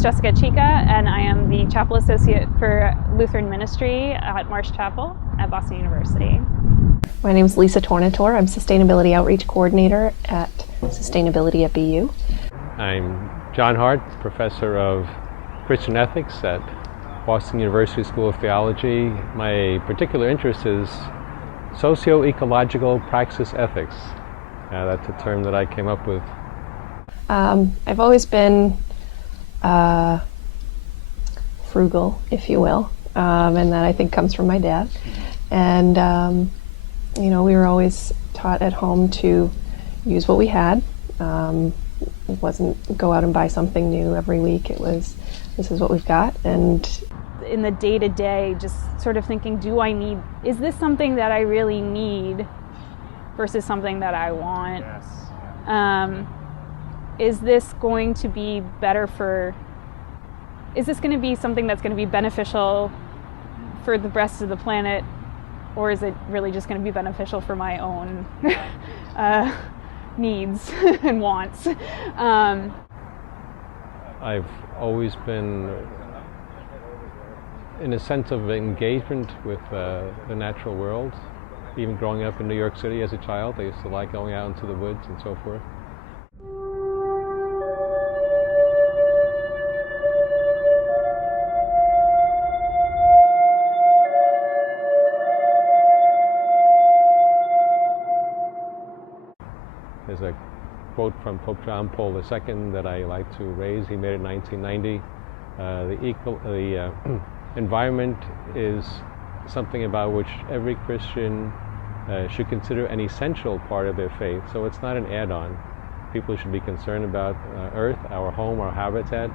is Jessica Chica, and I am the Chapel Associate for Lutheran Ministry at Marsh Chapel at Boston University. My name is Lisa Tornator. I'm Sustainability Outreach Coordinator at Sustainability at BU. I'm John Hart, Professor of Christian Ethics at Boston University School of Theology. My particular interest is socio-ecological praxis ethics. That's a term that I came up with. I've always been frugal, if you will, and that I think comes from my dad. And we were always taught at home to use what we had. It wasn't go out and buy something new every week. It was, this is what we've got. And in the day-to-day, just sort of thinking, is this something that I really need versus something that I want? Yes. Is this going to be is this going to be something that's going to be beneficial for the rest of the planet, or is it really just going to be beneficial for my own needs and wants? I've always been in a sense of engagement with the natural world. Even growing up in New York City as a child, I used to like going out into the woods and so forth. There's a quote from Pope John Paul II that I like to raise. He made it in 1990. The environment is something about which every Christian should consider an essential part of their faith. So it's not an add-on. People should be concerned about Earth, our home, our habitat,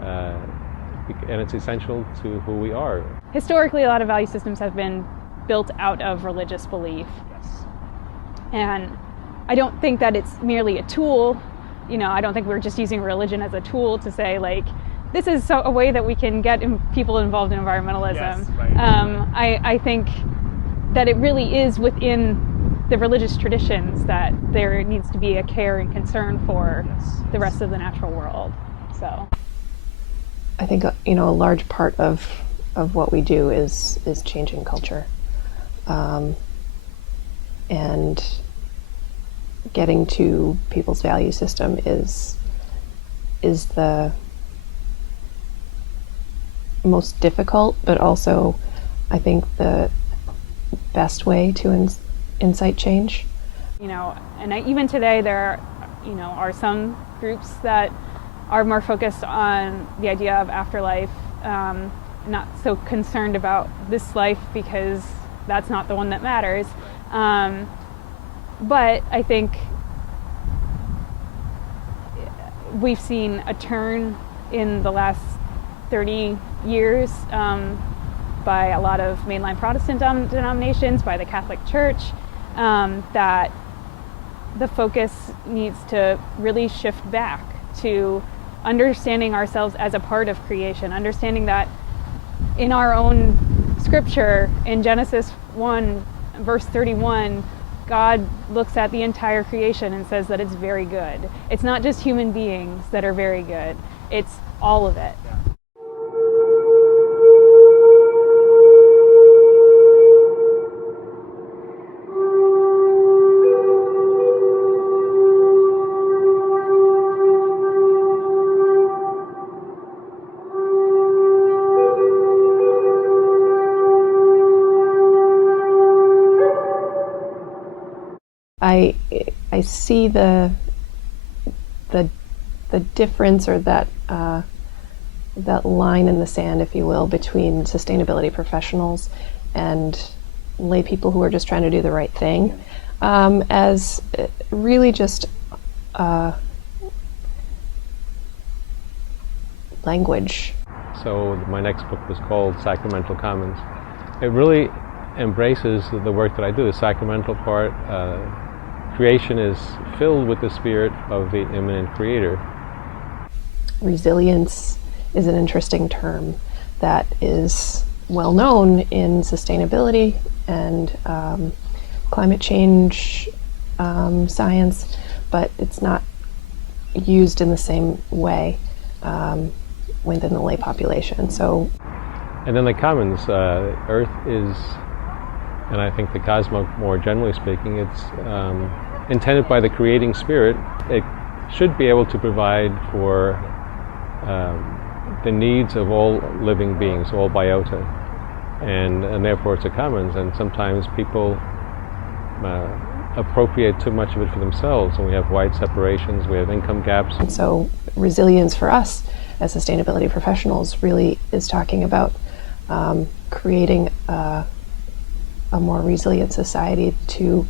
and it's essential to who we are. Historically, a lot of value systems have been built out of religious belief. Yes. And I don't think that it's merely a tool. I don't think we're just using religion as a tool to say, like, this is a way that we can get people involved in environmentalism. Yes, right. I think that it really is within the religious traditions that there needs to be a care and concern for the rest of the natural world. So I think a large part of what we do is changing culture, and getting to people's value system is the most difficult, but also I think the best way to incite change. And even today there are some groups that are more focused on the idea of afterlife, not so concerned about this life because that's not the one that matters. But I think we've seen a turn in the last 30 years by a lot of mainline Protestant denominations, by the Catholic Church, that the focus needs to really shift back to understanding ourselves as a part of creation, understanding that in our own scripture, in Genesis 1, verse 31, God looks at the entire creation and says that it's very good. It's not just human beings that are very good, it's all of it. Yeah. I see the difference, or that line in the sand, if you will, between sustainability professionals and lay people who are just trying to do the right thing, as really just language. So my next book was called Sacramental Commons. It really embraces the work that I do, the sacramental part. Creation is filled with the spirit of the immanent creator. Resilience is an interesting term that is well known in sustainability and climate change science, but it's not used in the same way. within the lay population. So, and then the commons, Earth is, and I think the cosmos more generally speaking, it's intended by the creating spirit. It should be able to provide for the needs of all living beings, all biota, and therefore it's a commons. And sometimes people appropriate too much of it for themselves, and we have wide separations, we have income gaps. And so resilience for us as sustainability professionals really is talking about creating a more resilient society to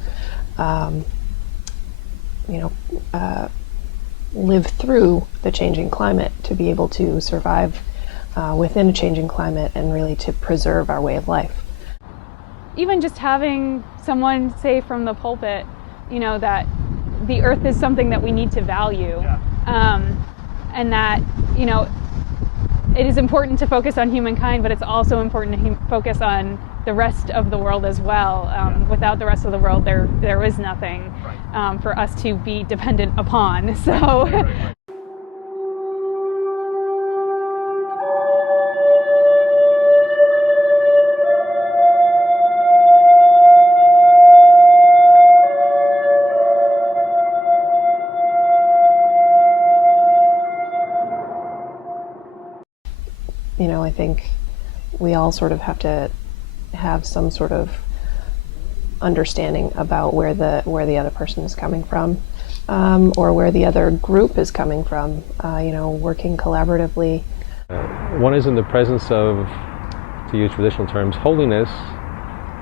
live through the changing climate, to be able to survive within a changing climate, and really to preserve our way of life. Even just having someone say from the pulpit, that the earth is something that we need to value, and that, it is important to focus on humankind, but it's also important to focus on the rest of the world as well. Without the rest of the world, there is nothing for us to be dependent upon. So. I think we all sort of have to have some sort of understanding about where the other person is coming from, or where the other group is coming from, working collaboratively. One is in the presence of, to use traditional terms, holiness,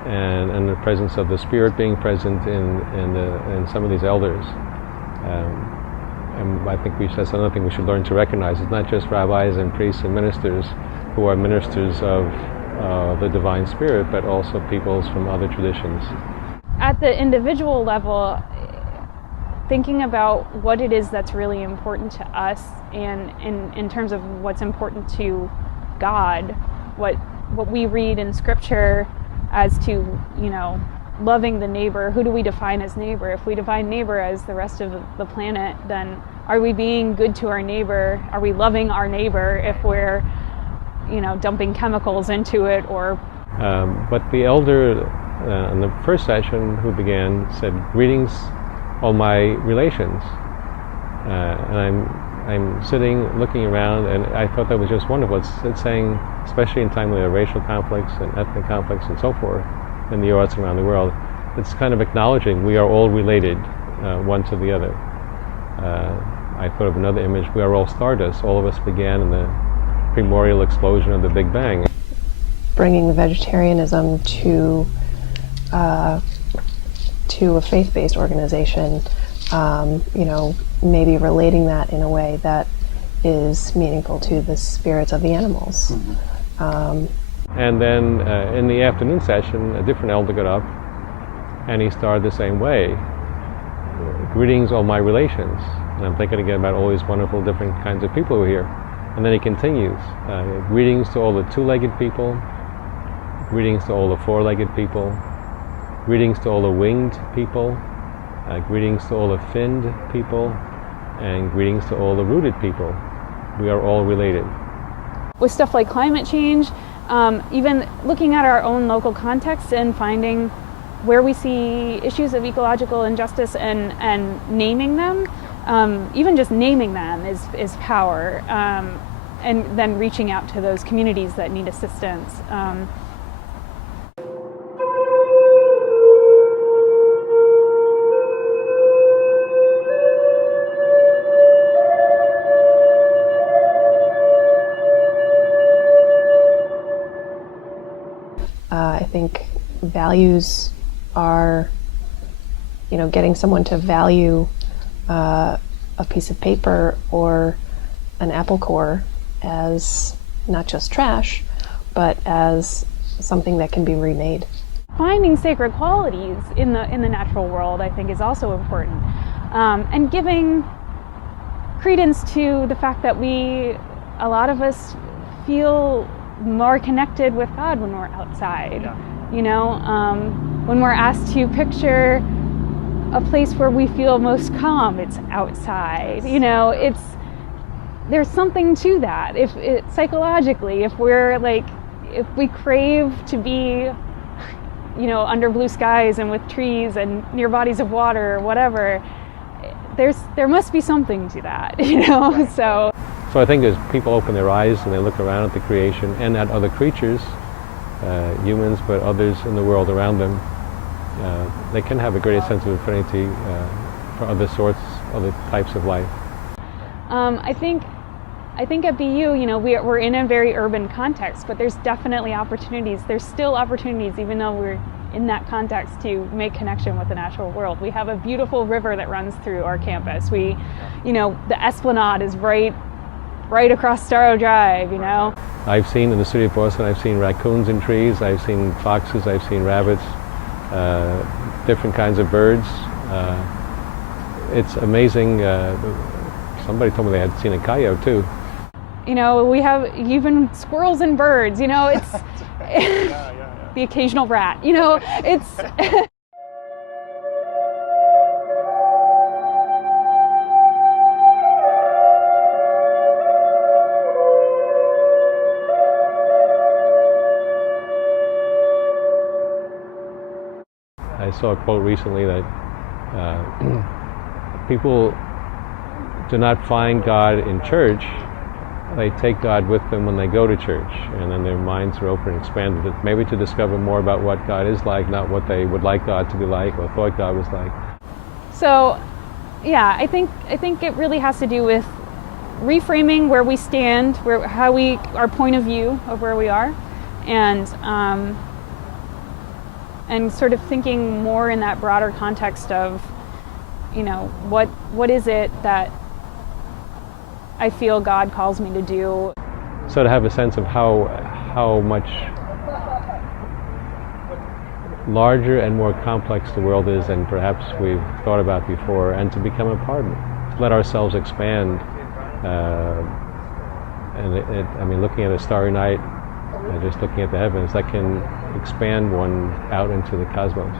and the presence of the Spirit being present in some of these elders. And I think that's another thing we should learn to recognize. It's not just rabbis and priests and ministers who are ministers of the divine spirit, but also peoples from other traditions. At the individual level, thinking about what it is that's really important to us, and in terms of what's important to God, what we read in Scripture as to, loving the neighbor. Who do we define as neighbor? If we define neighbor as the rest of the planet, then are we being good to our neighbor? Are we loving our neighbor if we're, dumping chemicals into it? Or but the elder in the first session who began said, "Greetings, all my relations," and I'm sitting looking around, and I thought that was just wonderful. It's saying, especially in time of racial conflicts and ethnic conflicts and so forth in the arts around the world, it's kind of acknowledging we are all related, one to the other. I thought of another image: we are all stardust. All of us began in the primordial explosion of the Big Bang. Bringing vegetarianism to a faith-based organization, maybe relating that in a way that is meaningful to the spirits of the animals. And then in the afternoon session, a different elder got up and he started the same way. "Greetings, all my relations." And I'm thinking again about all these wonderful different kinds of people who are here. And then he continues, "Greetings to all the two-legged people, greetings to all the four-legged people, greetings to all the winged people, greetings to all the finned people, and greetings to all the rooted people. We are all related." With stuff like climate change, even looking at our own local context and finding where we see issues of ecological injustice and naming them, even just naming them is power, and then reaching out to those communities that need assistance. I think values are, getting someone to value a piece of paper or an apple core as not just trash, but as something that can be remade. Finding sacred qualities in the natural world, I think, is also important, and giving credence to the fact that a lot of us feel more connected with God when we're outside. When we're asked to picture a place where we feel most calm, it's outside. there's something to that. If it, psychologically, if we're like, if we crave to be, you know, under blue skies and with trees and near bodies of water or whatever, there must be something to that, you know. So I think as people open their eyes and they look around at the creation and at other creatures, humans, but others in the world around them, they can have a greater sense of affinity for other sorts, other types of life. I think at BU, you know, we're in a very urban context, but there's definitely opportunities. There's still opportunities, even though we're in that context, to make connection with the natural world. We have a beautiful river that runs through our campus. We, you know, the Esplanade is right across Starrow Drive, you know. I've seen in the city of Boston, I've seen raccoons in trees, I've seen foxes, I've seen rabbits, different kinds of birds. It's amazing. Somebody told me they had seen a coyote too. You know, we have even squirrels and birds, you know, it's the occasional rat, you know, it's I saw a quote recently that people do not find God in church, they take God with them when they go to church, and then their minds are open and expanded, maybe to discover more about what God is like, not what they would like God to be like or thought God was like. So, yeah, I think it really has to do with reframing where we stand, our point of view of where we are, and sort of thinking more in that broader context of, you know, what is it that I feel God calls me to do. So to have a sense of how much larger and more complex the world is than perhaps we've thought about before, and to become a part of it, let ourselves expand. I mean, looking at a starry night, just looking at the heavens, that can expand one out into the cosmos.